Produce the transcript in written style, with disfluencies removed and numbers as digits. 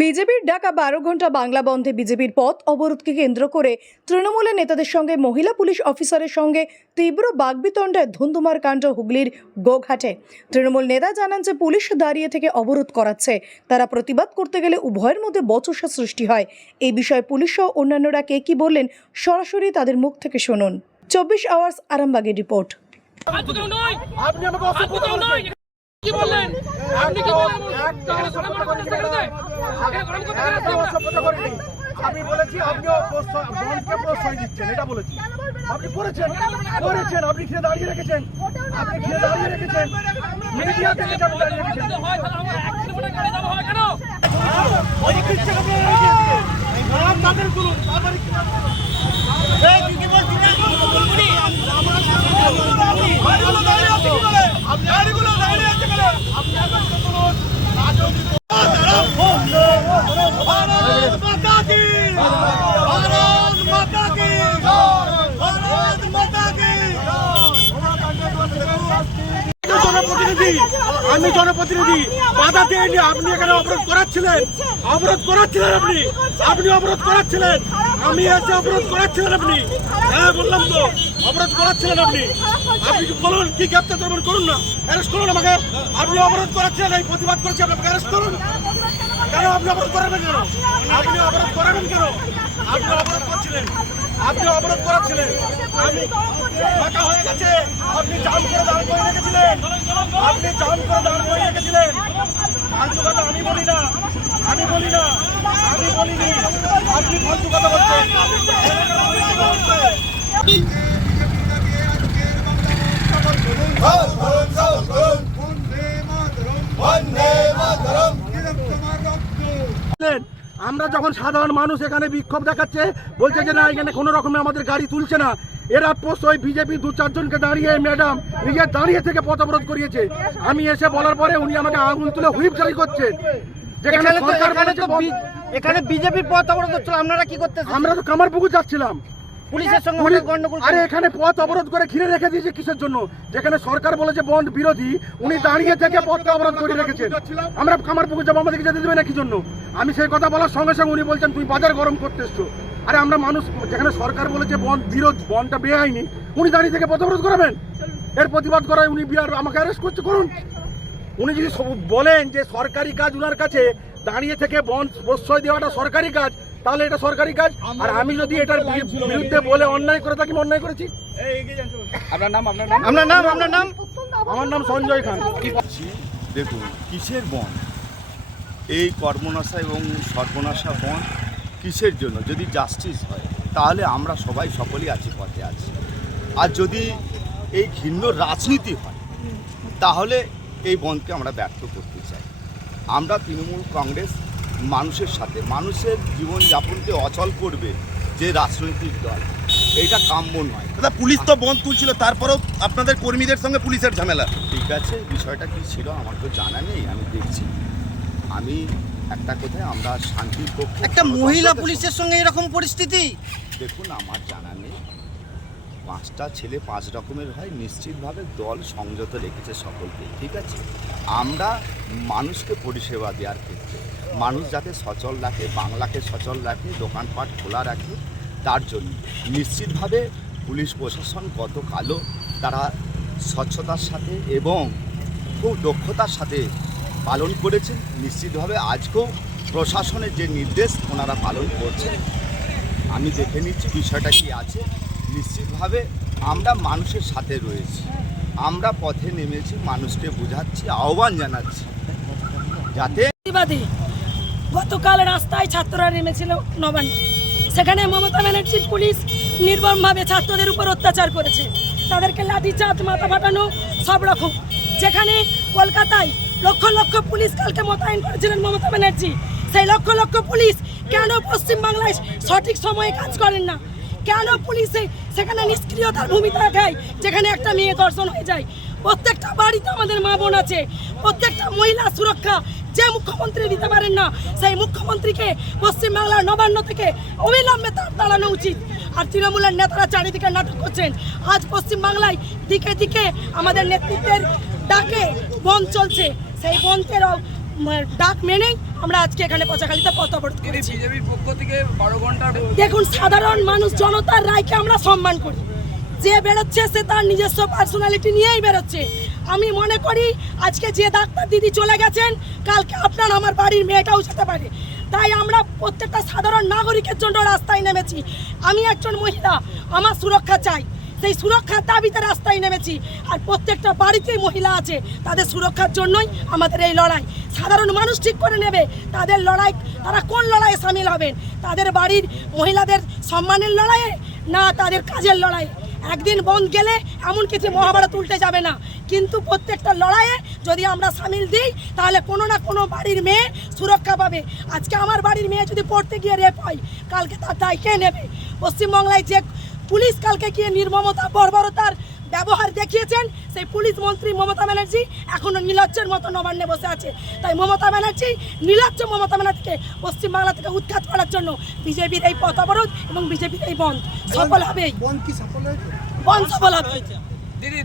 বিজেপির ডাকা 12 ঘন্টা বাংলা বন্ধে বিজেপির পথ অবরোধকে কেন্দ্র করে তৃণমূলের নেতাদের সঙ্গে মহিলা পুলিশ অফিসারের সঙ্গে তীব্র বাগবিতণ্ডায় ধুন্ধুমার কাণ্ড হুগলির গোঘাটে। তৃণমূল নেতা জানান যে পুলিশ দাঁড়িয়ে থেকে অবরোধ করাচ্ছে, তারা প্রতিবাদ করতে গেলে উভয়ের মধ্যে বচসা সৃষ্টি হয়। এই বিষয়ে পুলিশ সহ অন্যান্যরা কে কি বললেন সরাসরি তাদের মুখ থেকে শুনুন। 24 আওয়ার্স আরামবাগের রিপোর্ট। কি বললেন আপনি? কি বললেন? আমি বলেছি আপনিও বন্ধকে প্রশ্রয় দিচ্ছেন, এটা বলেছি। আপনি করেছেন, আপনি ঘিরে দাঁড়িয়ে রেখেছেন, মিডিয়া থেকে দাঁড়িয়ে রেখেছেন। আমি জনপ্রতিনিধি, বাধা দেয়নি। আপনি এখানে অবরোধ করাচ্ছিলেন, আপনি অবরোধ করাচ্ছিলেন। আমি এসে অবরোধ করাচ্ছিলেন আপনি। হ্যাঁ বললাম তো, অবরোধ করাচ্ছিলেন আপনি। আপনি বলুন কি গ্রেপ্তার করবেন, করুন না, অ্যারেস্ট করুন আমাকে। আপনি অবরোধ করাচ্ছিলেন, এই প্রতিবাদ করছি, আপনাকে অ্যারেস্ট করুন। কেন আপনি অবরোধ করাবেন? কেন আপনি অবরোধ করাবেন? কেন আপনি অবরোধ করছিলেন? আপনি অবরোধ করাচ্ছিলেন। আমি ফাঁকা হয়ে গেছে, আপনি জাম করে দাঁড় করে রেখেছিলেন, ফালতু কথা আমি বলি না, আমি বলিনি। আপনি ফালতু কথা বলছেন। আমরা যখন সাধারণ মানুষ এখানে বিক্ষোভ দেখাচ্ছে, বলছে যে না এখানে কোনো রকমে আমাদের গাড়ি তুলছে না, এরা ওই বিজেপি 2-4 জনকে দাঁড়িয়ে ম্যাডাম নিজের দাঁড়িয়ে থেকে পথ অবরোধ করিয়েছে। আমি এসে বলার পরে উনি আমাকে আগুন তুলে হুইপ জারি করছেন। যেখানে সরকার বলেছে এখানে বিজেপির পথ অবরোধ হচ্ছিল, আপনারা কি করতেছেন? আমরা তো কামারপুকুর যাচ্ছিলাম, পুলিশের সঙ্গে গন্ডগোল। আরে এখানে পথ অবরোধ করে ঘিরে রেখে দিয়েছে কিসের জন্য? যেখানে সরকার বলেছে বন্ধ বিরোধী, উনি দাঁড়িয়ে থেকে পথটা অবরোধ করে রেখেছেন। আমরা কামারপুকুর যাবো, আমাদেরকে যেতে দেবে না কি জন্য? আমি সেই কথা বলার সঙ্গে সঙ্গে উনি বলছেন তুই বাজার গরম করতে এসছো। আরে আমরা মানুষ, যেখানে সরকার বলেছে বন্ধ বিরোধ, বন্ধটা বেআইনি, উনি দাঁড়িয়ে থেকে পথ অবরোধ করাবেন? এর প্রতিবাদ করায় উনি বিরাট আমাকে অ্যারেস্ট করছে, করুন। উনি যদি বলেন যে সরকারি কাজ, উনার কাছে দাঁড়িয়ে থেকে বন্ধ প্রশ্রয় দেওয়াটা সরকারি কাজ, তাহলে এটা সরকারি কাজ। আর আমি যদি এটার বিরুদ্ধে বলে অন্যায় করে থাকি, অন্যায় করেছি। আপনার নাম? আমার নাম সঞ্জয় খান। দেখুন কিসের বন এই কর্মনাশা এবং সর্বনাশা বন কিসের জন্য? যদি জাস্টিস হয় তাহলে আমরা সবাই সকলেই আছি, পথে আছি। আর যদি এই ঘৃণ্য রাজনীতি হয় তাহলে এই বনকে আমরা ব্যর্থ করতে চাই। আমরা তৃণমূল কংগ্রেস মানুষের সাথে, মানুষের জীবনযাপনকে অচল করবে যে রাজনৈতিক দল, এইটা কাম্য নয়। দাদা পুলিশ তো বন্ধ তুলছিল, তারপরেও আপনাদের কর্মীদের সঙ্গে পুলিশের ঝামেলা। ঠিক আছে, বিষয়টা কি ছিল আমার তো জানা নেই, আমি দেখছি। আমি একটা কোথায় আমরা শান্তির পক্ষে, একটা মহিলা পুলিশের সঙ্গে এরকম পরিস্থিতি, দেখুন আমার জানা নেই। 5টা ছেলে 5 রকমের হয়, নিশ্চিতভাবে দল সংযত রেখেছে সকলকে। ঠিক আছে, আমরা মানুষকে পরিষেবা দেওয়ার ক্ষেত্রে মানুষ যাতে সচল রাখে, বাংলাকে সচল রাখে, দোকানপাট খোলা রাখে, তার জন্য নিশ্চিতভাবে পুলিশ প্রশাসন গতকালও তারা স্বচ্ছতার সাথে এবং খুব দক্ষতার সাথে পালন করেছেন। নিশ্চিতভাবে আজকেও প্রশাসনের যে নির্দেশ ওনারা পালন করছেন। আমি দেখে নিচ্ছি বিষয়টা কি আছে। নিশ্চিতভাবে আমরা মানুষের সাথে রয়েছি, আমরা পথে নেমেছি, মানুষকে বোঝাচ্ছি, আহ্বান জানাচ্ছি যাতে। গতকাল রাস্তায় ছাত্ররা নেমেছিল নবান্ন, সেখানে মমতা ব্যানার্জির পুলিশ নির্মমভাবে ছাত্রদের উপর অত্যাচার করেছে, তাদেরকে লাঠিচার্জ, মাথা ফাটানো, সব রকম। যেখানে কলকাতায় লক্ষ লক্ষ পুলিশ কালকে মোতায়েন করেছিলেন মমতা ব্যানার্জি, সেই লক্ষ লক্ষ পুলিশ কেন পশ্চিমবাংলায় সঠিক সময়ে কাজ করেন না? কেন পুলিশে সেখানে নিষ্ক্রিয়তার ভূমিকা দেখায়? যেখানে একটা মেয়ে ধর্ষণ হয়ে যায়, প্রত্যেকটা বাড়িতে আমাদের মা বোন আছে, প্রত্যেকটা মহিলা সুরক্ষা যে মুখ্যমন্ত্রী দিতে পারেন না, সেই মুখ্যমন্ত্রীকে পশ্চিমবাংলার নবান্ন থেকে অবিলম্বে তাড়ানো উচিত। আর তৃণমূলের নেতারা চারিদিকে নাটক করছেন। আজ পশ্চিমবাংলায় দিকে দিকে আমাদের নেতৃত্বের ডাকে বন্ধ চলছে, সেই বন্ধের ডাক মেনেই আমরা আজকে এখানে পচাখালীতে পথ অবরোধ করেছি। বিজেপির পক্ষ থেকে 12 ঘন্টা দেখুন, সাধারণ মানুষ জনতার রায়কে আমরা সম্মান করি। যে বেরোচ্ছে সে তার নিজস্ব পার্সোনালিটি নিয়েই বেরোচ্ছে। আমি মনে করি আজকে যে ডাক্তার দিদি চলে গেছেন, কালকে আপনার আমার বাড়ির মেয়েটাও যেতে পারে। তাই আমরা প্রত্যেকটা সাধারণ নাগরিকের জন্য রাস্তায় নেমেছি। আমি একজন মহিলা, আমার সুরক্ষা চাই, সেই সুরক্ষার দাবিতে রাস্তায় নেমেছি। আর প্রত্যেকটা বাড়িতেই মহিলা আছে, তাদের সুরক্ষার জন্যই আমাদের এই লড়াই। সাধারণ মানুষ ঠিক করে নেবে তাদের লড়াই, তারা কোন লড়াইয়ে সামিল হবেন, তাদের বাড়ির মহিলাদের সম্মানের লড়াইয়ে না তাদের কাজের লড়াইয়ে। একদিন বন্ধ গেলে এমন কিছু মহাভারত উল্টে যাবে না, কিন্তু প্রত্যেকটা লড়াইয়ে যদি আমরা সামিল দিই তাহলে কোনো না কোনো বাড়ির মেয়ে সুরক্ষা পাবে। আজকে আমার বাড়ির মেয়ে যদি পড়তে গিয়ে রেপ হয়, কালকে তার দায় কে নেবে? পশ্চিমবাংলায় যে পুলিশ কালকে গিয়ে নির্মমতা বর্বরতার ব্যবহার দেখিয়েছেন, সেই পুলিশ মন্ত্রী মমতা ব্যানার্জি এখনো নীলজ্জের মতো নবান্নে বসে আছে। তাই মমতা ব্যানার্জি, নীলজ্জ মমতা ব্যানার্জিকে পশ্চিমবাংলা থেকে উৎখাত করার জন্য বিজেপির এই পথ অবরোধ এবং বিজেপির এই বন্ধ সফল হবেই। বন্ধ সফল হবে। দিদি